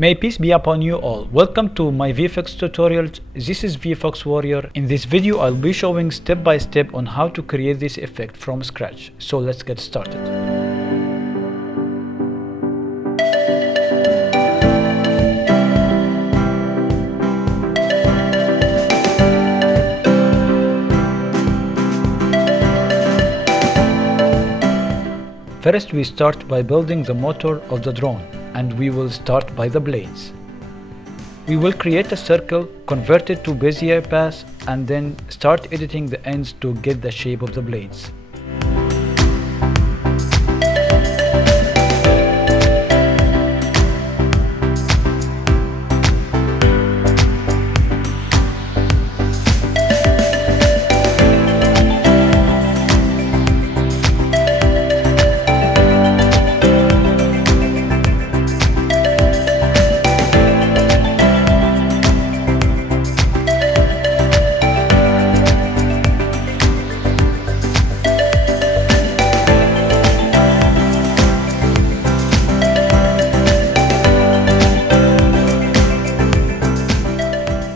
May peace be upon you all. Welcome to my VFX tutorials. This is VFX Warrior. In this video, I'll be showing step by step on how to create this effect from scratch. So let's get started. First, we start by building the motor of the drone, and we will start by the blades. We will create a circle, convert it to Bezier path, and then start editing the ends to get the shape of the blades.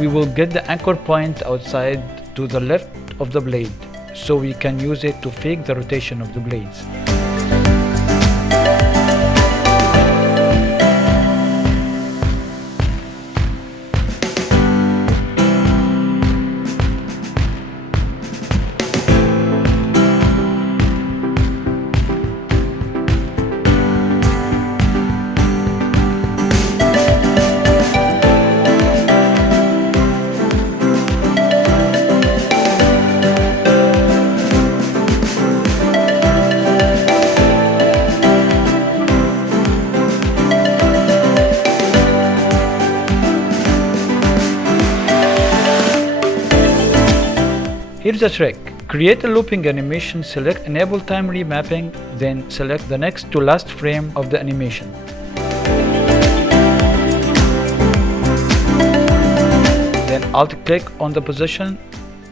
We will get the anchor point outside to the left of the blade, so we can use it to fake the rotation of the blades. Here's a trick. Create a looping animation, select Enable Time Remapping, then select the next to last frame of the animation. Then Alt-click on the position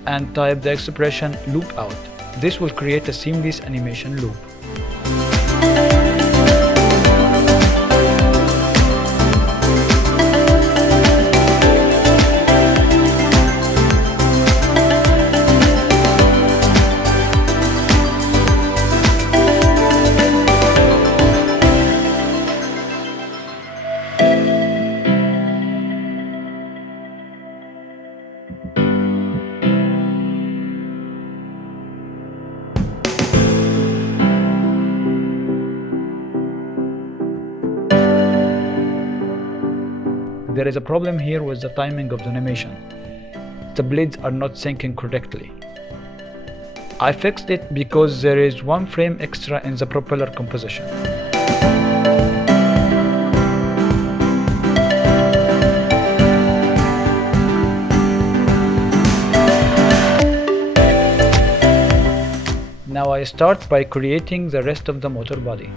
and type the expression loopOut. This will create a seamless animation loop. There is a problem here with the timing of the animation. The blades are not syncing correctly. I fixed it because there is one frame extra in the propeller composition. Now I start by creating the rest of the motor body.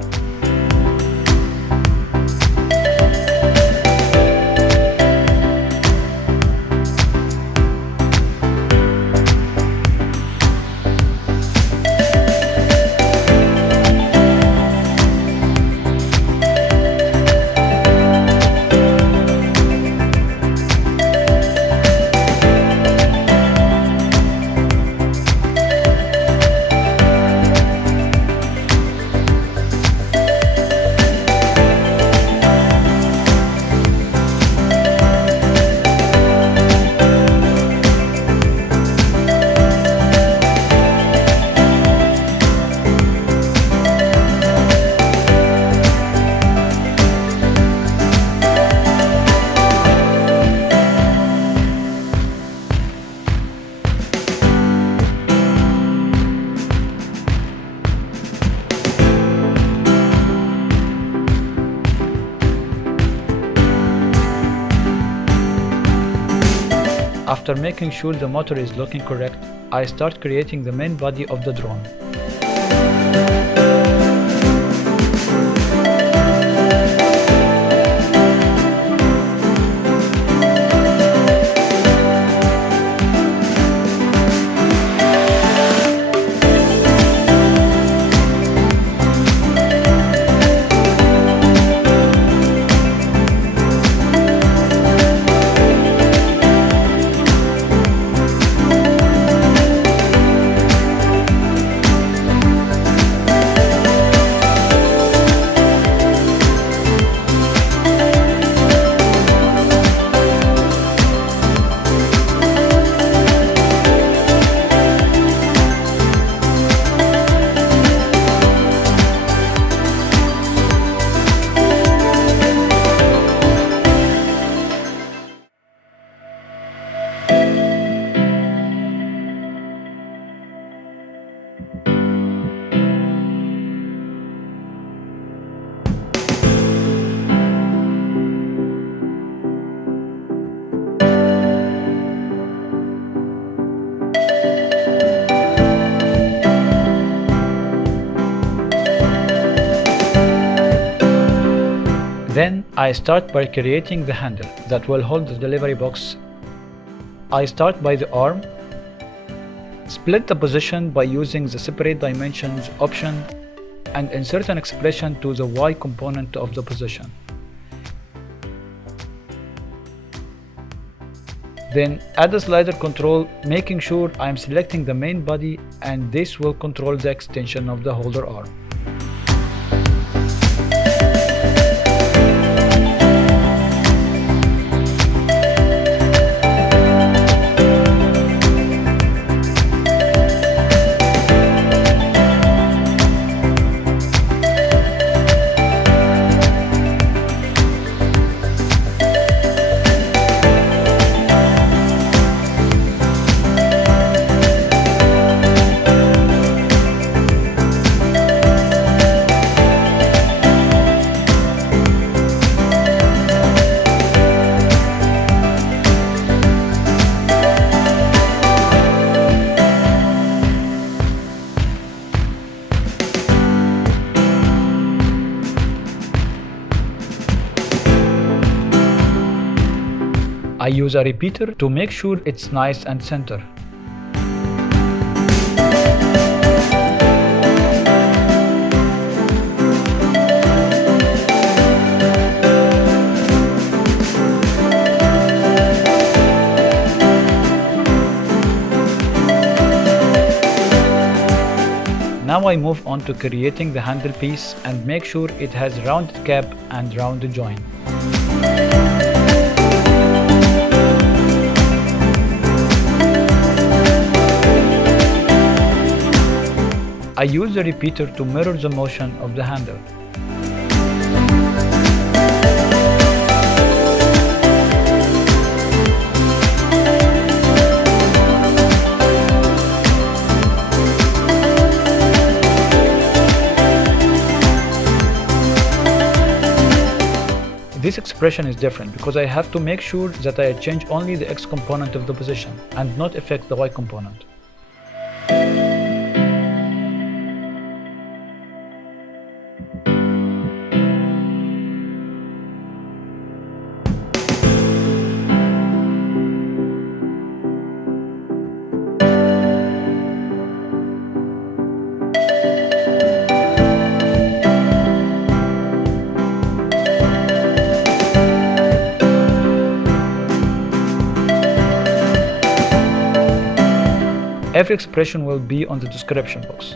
After making sure the motor is looking correct, I start creating the main body of the drone. I start by creating the handle that will hold the delivery box. I start by the arm, split the position by using the separate dimensions option, and insert an expression to the Y component of the position. Then add a slider control, making sure I am selecting the main body, and this will control the extension of the holder arm. I use a repeater to make sure it's nice and center. Now I move on to creating the handle piece and make sure it has rounded cap and rounded join. I use the repeater to mirror the motion of the handle. This expression is different because I have to make sure that I change only the X component of the position and not affect the Y component. Every expression will be on the description box.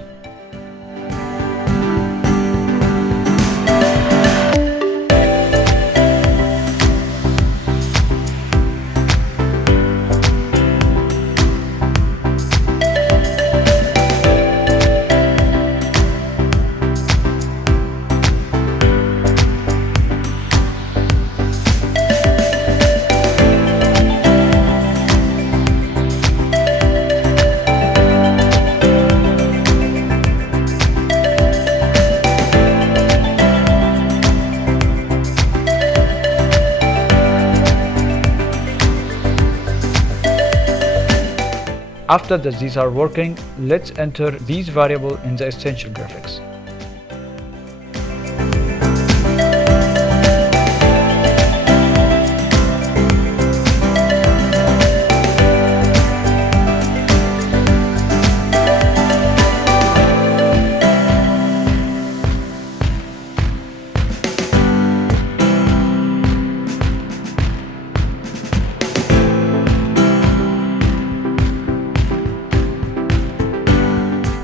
After that these are working, let's enter these variables in the essential graphics.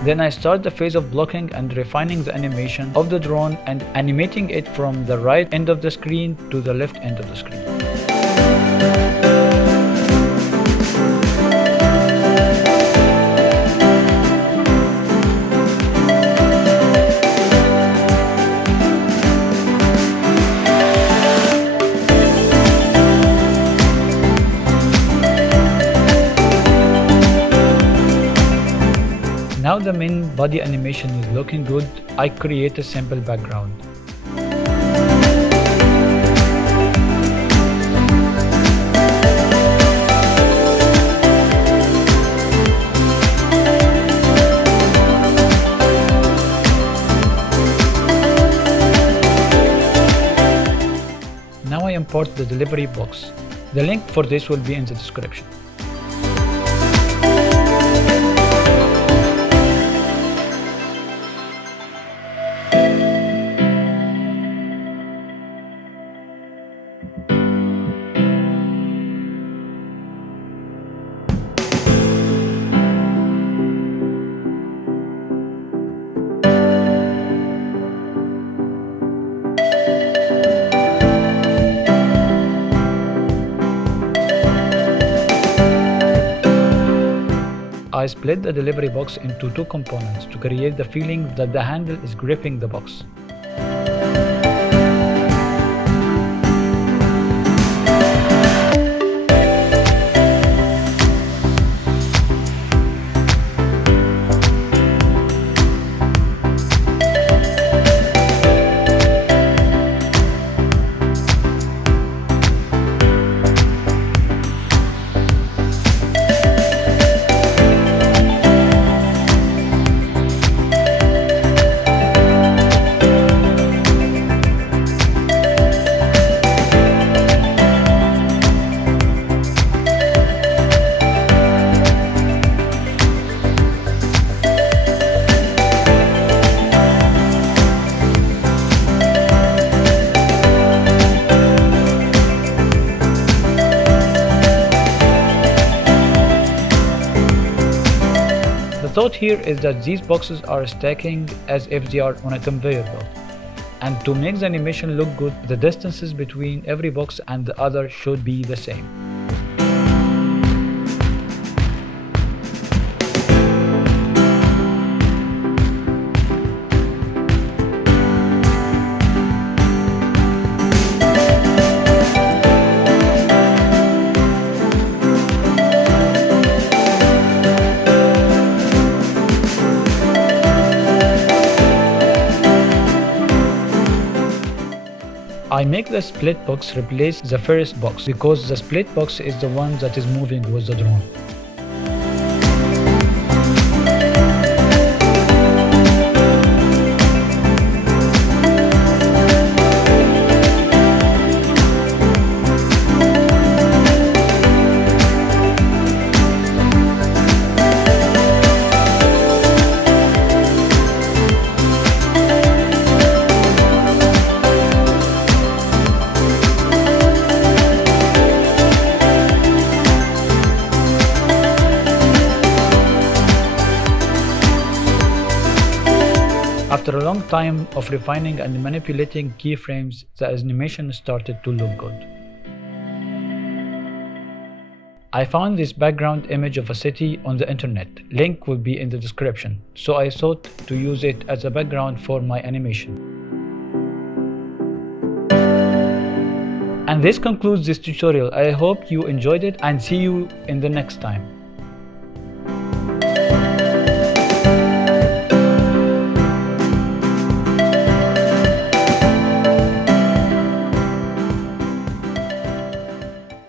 Then I start the phase of blocking and refining the animation of the drone and animating it from the right end of the screen to the left end of the screen. Now the main body animation is looking good, I create a simple background. the delivery box. The link for this will be in the description. I split the delivery box into two components to create the feeling that the handle is gripping the box. The thought here is that these boxes are stacking as if they are on a conveyor belt. And to make the animation look good, the distances between every box and the other should be the same. I make the split box replace the first box because the split box is the one that is moving with the drone. After a long time of refining and manipulating keyframes, the animation started to look good. I found this background image of a city on the internet. Link will be in the description, so I thought to use it as a background for my animation. And this concludes this tutorial. I hope you enjoyed it and see you in the next time.